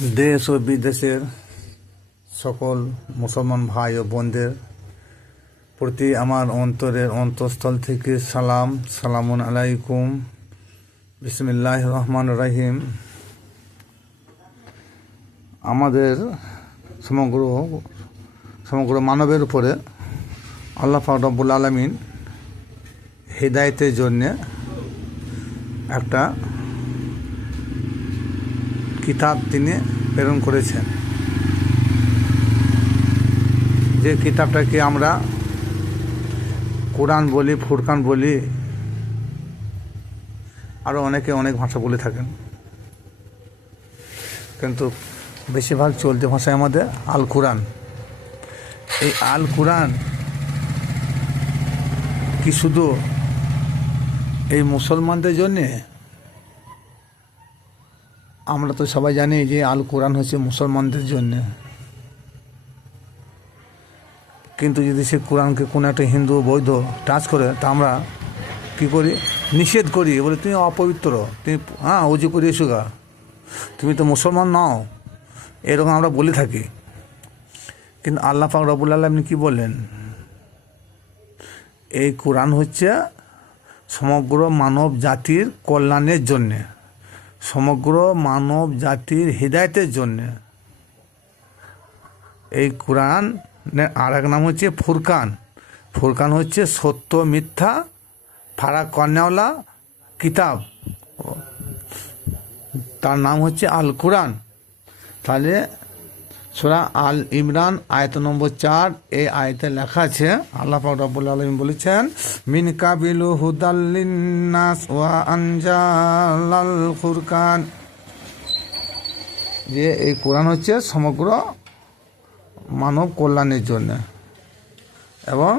देश ও বিদেশের সকল মুসলমান ভাই ও বোনদের প্রতি আমার অন্তরের অন্তঃস্থল থেকে সালামুন আলাইকুম। বিসমিল্লাহির রহমানির রহিম। আমাদের সমগ্র মানবের উপরে আল্লাহ পাক রব্বুল আলামিন হিদায়াতের জন্য একটা কিতাব তিনি প্রেরণ করেছেন, যে কিতাবটাকে আমরা কোরআন বলি, ফুরকান বলি, আরও অনেকে অনেক ভাষা বলে থাকেন, কিন্তু বেশিরভাগ চলতি ভাষায় আমাদের আল কোরআন। এই আল কোরআন কি শুধু এই মুসলমানদের জন্যে? আমরা তো সবাই জানি যে আল কোরআন হচ্ছে মুসলমানদের জন্য, কিন্তু যদি সে কোরআনকে কোনো একটা হিন্দু বৌদ্ধ টাচ করে, তা আমরা কী করি? নিষেধ করি, বলে তুমি অপবিত্র, তুমি অজু করে এসো গা, তুমি তো মুসলমান নও, এরকম আমরা বলে থাকি। কিন্তু আল্লাহ পাক রব্বুল আলামিন কী বলেন? এই কোরআন হচ্ছে সমগ্র মানব জাতির কল্যাণের জন্যে, সমগ্র মানব জাতির হিদায়াতের জন্যে। এই কোরআনের আর এক নাম হচ্ছে ফুরকান। ফুরকান হচ্ছে সত্য মিথ্যা ফারাক করনেওয়ালা কিতাব, তার নাম হচ্ছে আল কোরআন। তাহলে সূরা আল ইমরান আয়াত নম্বর 4, এই আয়াতে লেখা আছে, আল্লাহ পাক রব্বুল আলামিন বলেছেন, মিন কাবিলু হুদাল লিন্নাস ওয়া আনজালাল ফুরকান, যে এই কোরআন হচ্ছে সমগ্র মানব কল্যাণের জন্য, এবং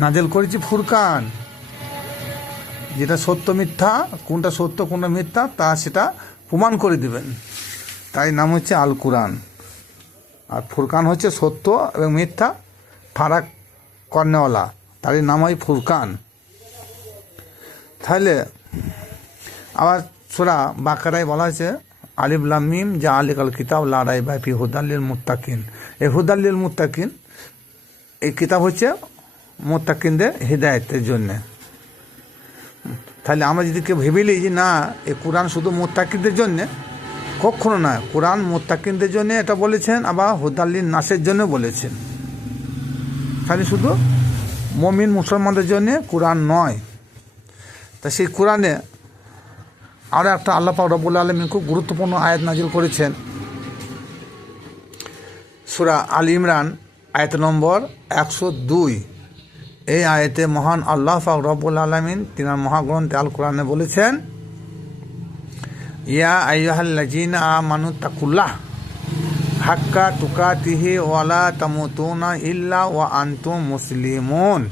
নাজেল করেছি ফুরকান, যেটা সত্য মিথ্যা, কোনটা সত্য কোনটা মিথ্যা তা সেটা প্রমাণ করে দিবেন, তাই নাম হচ্ছে আল কোরআন। আর ফুরকান হচ্ছে সত্য এবং মিথ্যা ফারাক করনেওয়ালা, তারই নাম হয় ফুরকান। তাহলে আবার সূরা বাকারায় বলা হয়েছে, আলিফ লাম মিম যালিকাল কিতাব লা রাইবা ফিহি হুদাল লিল মুত্তাকিন। এই হুদাল লিল মুত্তাকিন, এই কিতাব হচ্ছে মুত্তাকিনদের হিদায়াতের জন্যে। তাহলে আমরা যদি কেউ ভেবে নিই যে না, এই কোরআন শুধু মুত্তাকিনদের জন্যে, কখনো না। কোরআন মুত্তাকিনদের জন্য এটা বলেছেন, আবার হুদাল লিন নাসের জন্য বলেছেন। খালি শুধু মুমিন মুসলমানদের জন্য কোরআন নয়। তা সেই কোরআনে আরও একটা আল্লাহ পাক রব্বুল আলামিন খুব গুরুত্বপূর্ণ আয়াত নাজিল করেছেন, সূরা আল ইমরান আয়াত নম্বর 102। এই আয়াতে মহান আল্লাহ পাক রব্বুল আলামিন তিনার মহাগ্রন্থে আল কোরআনে বলেছেন, ইয়া আইয়ুহাল্লাযীনা আমানু তাকুল্লাহ হাক্কা তুকাতিহি ওয়া লা তামুতুনা ইল্লা ওয়া আনতুম মুসলিমুন।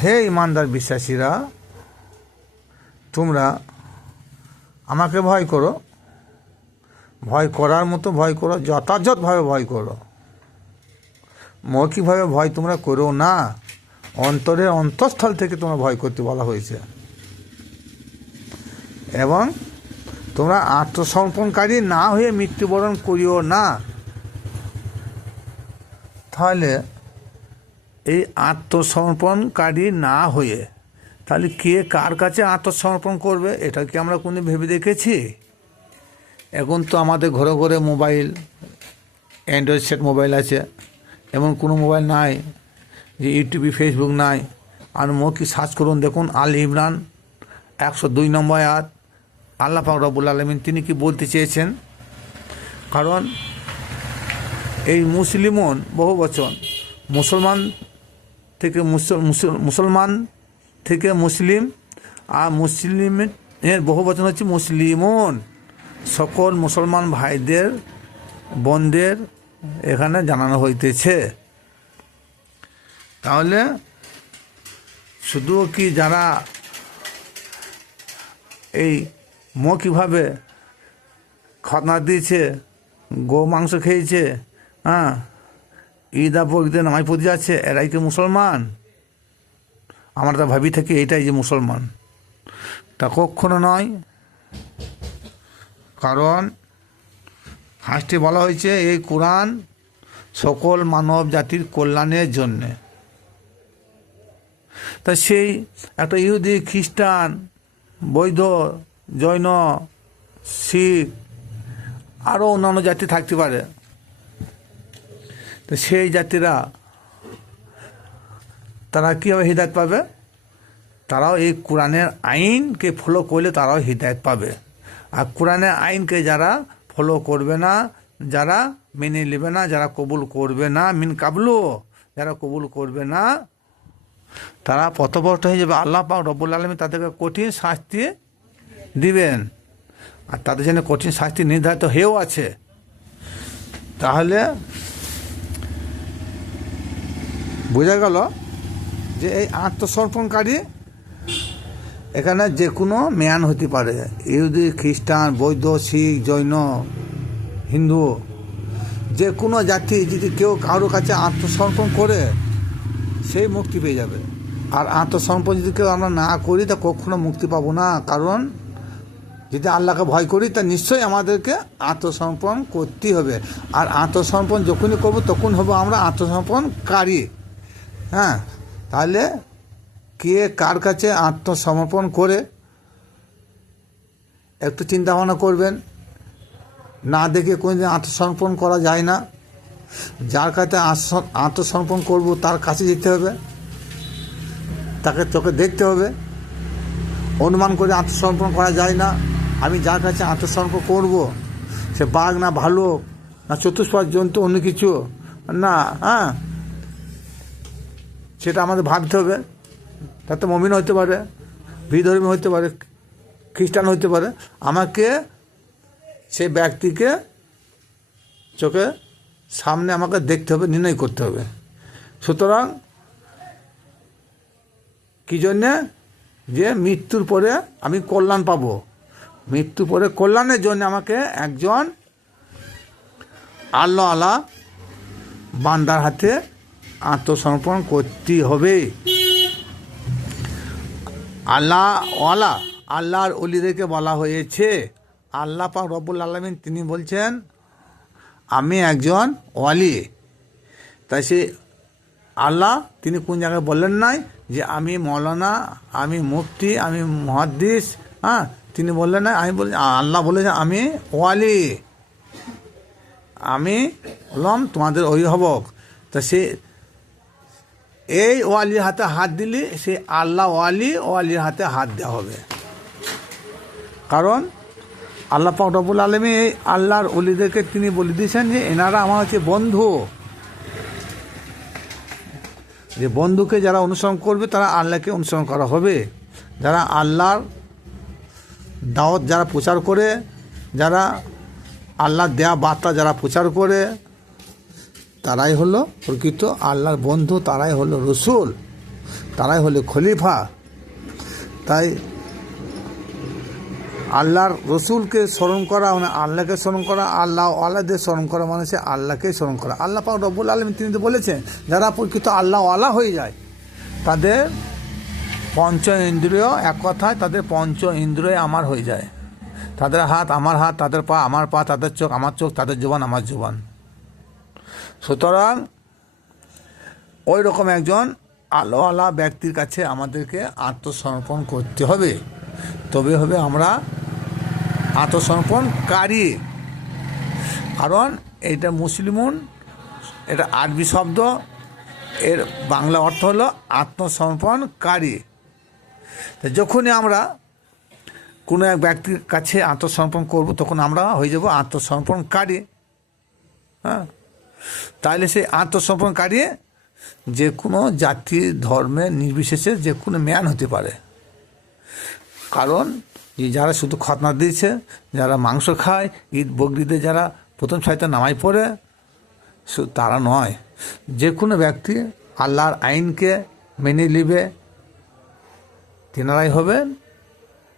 হে ঈমানদার বিশ্বাসীরা, তোমরা আমাকে ভয় করো, ভয় করার মতো ভয় করো, যথাযথভাবে ভয় করো। মৌখিকভাবে ভয় তোমরা করো না, অন্তরের অন্তঃস্থল থেকে তোমরা ভয় করতে বলা হয়েছে। এবং তোমরা আত্মসমর্পণকারী না হয়ে মৃত্যুবরণ করিও না। তাহলে এই আত্মসমর্পণকারী না হয়ে, তাহলে কে কার কাছে আত্মসমর্পণ করবে? এটা কি আমরা কোনো ভেবে দেখেছি? এখন তো আমাদের ঘরে ঘরে মোবাইল, অ্যান্ড্রয়েড সেট মোবাইল আছে, এমন কোনো মোবাইল নাই যে ইউটিউবে ফেসবুক নাই। আর কি সার্চ করুন, দেখুন আল ইমরান 102 নম্বর আয়াত, আল্লাহ পাক রব্বুল আলামিন তিনি কি বলতে চেয়েছেন? কারণ এই মুসলিমন বহু বচন, মুসলমান থেকে মুসলিম, আর মুসলিমের বহু বচন হচ্ছে মুসলিমন। সকল মুসলমান ভাইদের বোনদের এখানে জানানো হইতেছে। তাহলে শুধু কি যারা এই মৌখিকভাবে খতনা দিয়েছে, গো মাংস খেয়েছে, ঈদ বকরিদের নামাজ পড়ে যাচ্ছে, এরাই কি মুসলমান? আমরা তো ভাবি থাকি এটাই যে মুসলমান, তা কখনো নয়। কারণ ফার্স্টে বলা হয়েছে এই কোরআন সকল মানব জাতির কল্যাণের জন্যে। তা সেই একটা ইহুদি, খ্রিস্টান, বৌদ্ধ, জৈন, শিখ আরও অন্যান্য জাতি থাকতে পারে। তো সেই জাতিরা তারা কীভাবে হৃদায়ত পাবে? তারাও এই কোরআনের আইনকে ফলো করলে তারাও হৃদায়ত পাবে। আর কোরআনের আইনকে যারা ফলো করবে না, যারা মেনে নেবে না, যারা কবুল করবে না, মিন কাবলু, যারা কবুল করবে না, তারা পথভ্রষ্ট হয়ে যাবে। আল্লাহ পাক রব্বুল আলামিন তাদেরকে কঠিন শাস্তি দিবেন, আর তাদের জন্য কঠিন শাস্তি নির্ধারিত হয়েও আছে। তাহলে বোঝা গেল যে এই আত্মসমর্পণকারী এখানে যে কোনো ম্যান হতে পারে, ইহুদি, খ্রিস্টান, বৌদ্ধ, শিখ, জৈন, হিন্দু, যে কোনো জাতি যদি কেউ কারো কাছে আত্মসমর্পণ করে সেই মুক্তি পেয়ে যাবে। আর আত্মসমর্পণ যদি কেউ আমরা না করি তা কখনো মুক্তি পাবো না। কারণ যদি আল্লাহকে ভয় করি তা নিশ্চয়ই আমাদেরকে আত্মসমর্পণ করতেই হবে। আর আত্মসমর্পণ যখনই করবো তখন হবো আমরা আত্মসমর্পণকারী। হ্যাঁ, তাহলে কে কার কাছে আত্মসমর্পণ করে একটু চিন্তা ভাবনা করবেন। না দেখে কোনোদিন আত্মসমর্পণ করা যায় না। যার কাছে আত্মসমর্পণ করব তার কাছে যেতে হবে, তাকে চোখে দেখতে হবে। অনুমান করে আত্মসমর্পণ করা যায় না। আমি যার কাছে আত্মসমর্পণ করব সে বাঘ না ভালুক না চতুষ্পদ জন্তু অন্য কিছু না, হ্যাঁ, সেটা আমাদের ভাবতে হবে। তাতে মুমিন হতে পারে, বিধর্মী হতে পারে, খ্রিস্টান হতে পারে। আমাকে সেই ব্যক্তিকে চোখে সামনে আমাকে দেখতে হবে, নির্ণয় করতে হবে। সুতরাং কী জন্যে? যে মৃত্যুর পরে আমি কল্যাণ পাব। মৃত্যুর পরে কল্যাণের জন্য আমাকে একজন আল্লাহ বান্দার হাতে আত্মসমর্পণ করতে হবে। আল্লাহর ওলিদেরকে বলা হয়েছে, আল্লাহ পাক রব্বুল আলামিন তিনি বলছেন আমি একজন ওয়ালি। তাই সে আল্লাহ তিনি কোন জায়গায় বললেন নাই যে আমি মৌলানা, আমি মুফতি, আমি মুহাদ্দিস, হ্যাঁ, তিনি বললেন না। আমি বলি আল্লাহ বলেছেন আমি ওয়ালি, আমি বললাম তোমাদের অভিভাবক। তা সে এই ওয়ালির হাতে হাত দিলে সে আল্লাহ ওয়ালির হাতে হাত দেওয়া হবে। কারণ আল্লাহ পাক রব্বুল আলামিন এই আল্লাহর ওলিদেরকে তিনি বলে দিয়েছেন যে এনারা আমার হচ্ছে বন্ধু। যে বন্ধুকে যারা অনুসরণ করবে তারা আল্লাহকে অনুসরণ করা হবে। যারা আল্লাহর দাওয়াত যারা প্রচার করে, যারা আল্লাহর দেয়া বার্তা যারা প্রচার করে, তারাই হলো প্রকৃত আল্লাহর বন্ধু, তারাই হলো রসুল, তারাই হলো খলিফা। তাই আল্লাহর রসুলকে স্মরণ করা মানে আল্লাহকে স্মরণ করা, আল্লাহদের স্মরণ করা মানে সে আল্লাহকেই স্মরণ করা। আল্লাহ পাক রব্বুল আলামিন তিনি তো বলেছেন যারা প্রকৃত আল্লাহ হয়ে যায় তাদের পঞ্চ ইন্দ্রিয়, এক কথায় তাদের পঞ্চ ইন্দ্রিয় আমার হয়ে যায়। তাদের হাত আমার হাত, তাদের পা আমার পা, তাদের চোখ আমার চোখ, তাদের জবান আমার জবান। সুতরাং ওই রকম একজন আল্লাহ ব্যক্তির কাছে আমাদেরকে আত্মসমর্পণ করতে হবে, তবে হবে আমরা আত্মসমর্পণকারী। কারণ এইটা মুসলিমুন, এটা আরবি শব্দ, এর বাংলা অর্থ হলো আত্মসমর্পণকারী। যখনই আমরা কোনো এক ব্যক্তির কাছে আত্মসমর্পণ করব তখন আমরা হয়ে যাব আত্মসমর্পণকারী। হ্যাঁ, তাহলে সেই আত্মসমর্পণকারী যে কোনো জাতি ধর্মের নির্বিশেষে যে কোনো ম্যান হতে পারে। কারণ যারা শুধু খতনা দিয়েছে, যারা মাংস খায়, ঈদ বকরিদে যারা প্রথম ছয়টা নামাজ পড়ে, তারা নয়। যে কোনো ব্যক্তি আল্লাহর আইনকে মেনে নেবে তিনারাই হবেন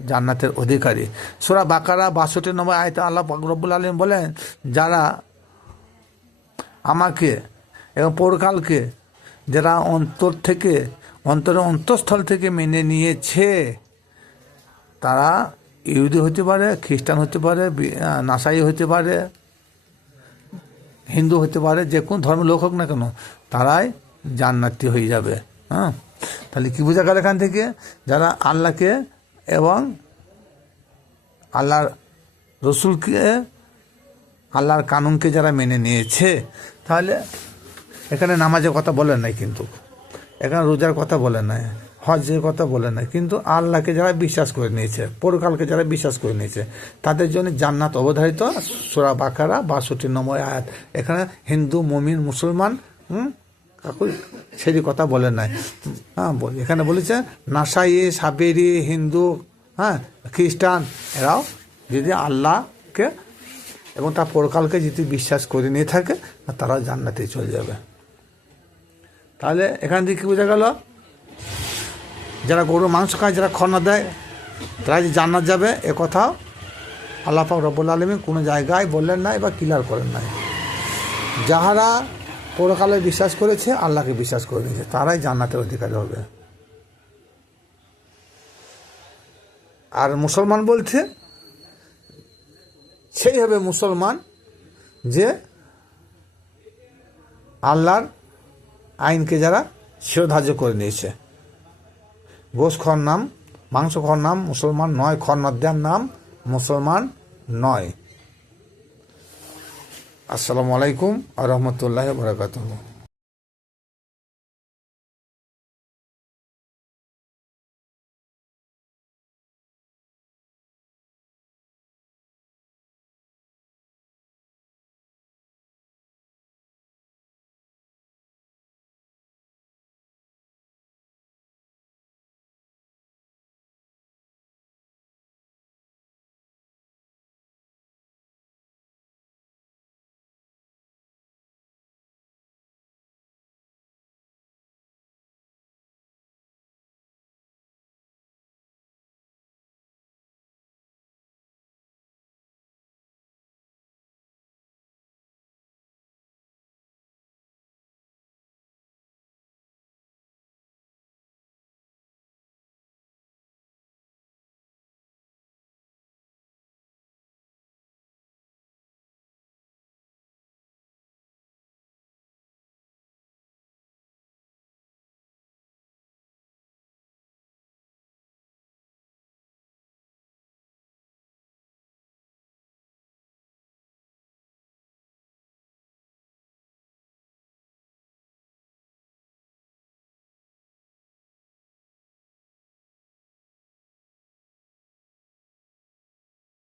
জান্নাতের অধিকারী। সূরা বাকারা 62 নম্বর আয়াতে আল্লাহ পাক রব্বুল আলামিন বলেন যারা আমাকে এবং পরকালকে যারা অন্তরের অন্তঃস্থল থেকে মেনে নিয়েছে তারা ইহুদি হতে পারে, খ্রিস্টান হতে পারে, নাসাই হতে পারে, হিন্দু হতে পারে, যে কোন ধর্মের লোক হোক না কেন, তারাই জান্নাতি হয়ে যাবে। হ্যাঁ, তাহলে কী বোঝা গেল এখান থেকে? যারা আল্লাহকে এবং আল্লাহর রসুলকে, আল্লাহর কানুনকে যারা মেনে নিয়েছে, তাহলে এখানে নামাজের কথা বলেন নাই, কিন্তু এখানে রোজার কথা বলেন নাই, হজের কথা বলেন নাই, কিন্তু আল্লাহকে যারা বিশ্বাস করে নিয়েছে, পরকালকে যারা বিশ্বাস করে নিয়েছে, তাদের জন্য জান্নাত অবধারিত। সূরা বাকারা ৬২ নম্বর আয়াত। এখানে হিন্দু, মুমিন, মুসলমান কাকু সেই কথা বলেন নাই। হ্যাঁ, এখানে বলেছে নাসাই, সাবেরি, হিন্দু, হ্যাঁ, খ্রিস্টান, এরাও যদি আল্লাহকে এবং তার পরকালকে যদি বিশ্বাস করে নিয়ে থাকে, তারা জান্নাতে চলে যাবে। তাহলে এখান থেকে কী বোঝা গেল? যারা গরুর মাংস খায়, যারা খরনা দেয়, তারা যে জান্নাত যাবে, এ কথাও আল্লাহ পাক রব্বুল আলামিন কোনো জায়গায় বললেন নাই বা ক্লিয়ার করেন নাই। যাহারা পরকালে বিশ্বাস করেছে, আল্লাহকে বিশ্বাস করে নিয়েছে, তারাই জান্নাতের অধিকারী হবে। আর মুসলমান বলছে সেই হবে মুসলমান যে আল্লাহর আইনকে যারা শিরোধার্য করে নিয়েছে। গোশ খর নাম, মাংস খর নাম মুসলমান নয়, খরনার নাম মুসলমান নয়। আসসালামু আলাইকুম ওয়া রাহমাতুল্লাহি ওয়া বারাকাতুহু।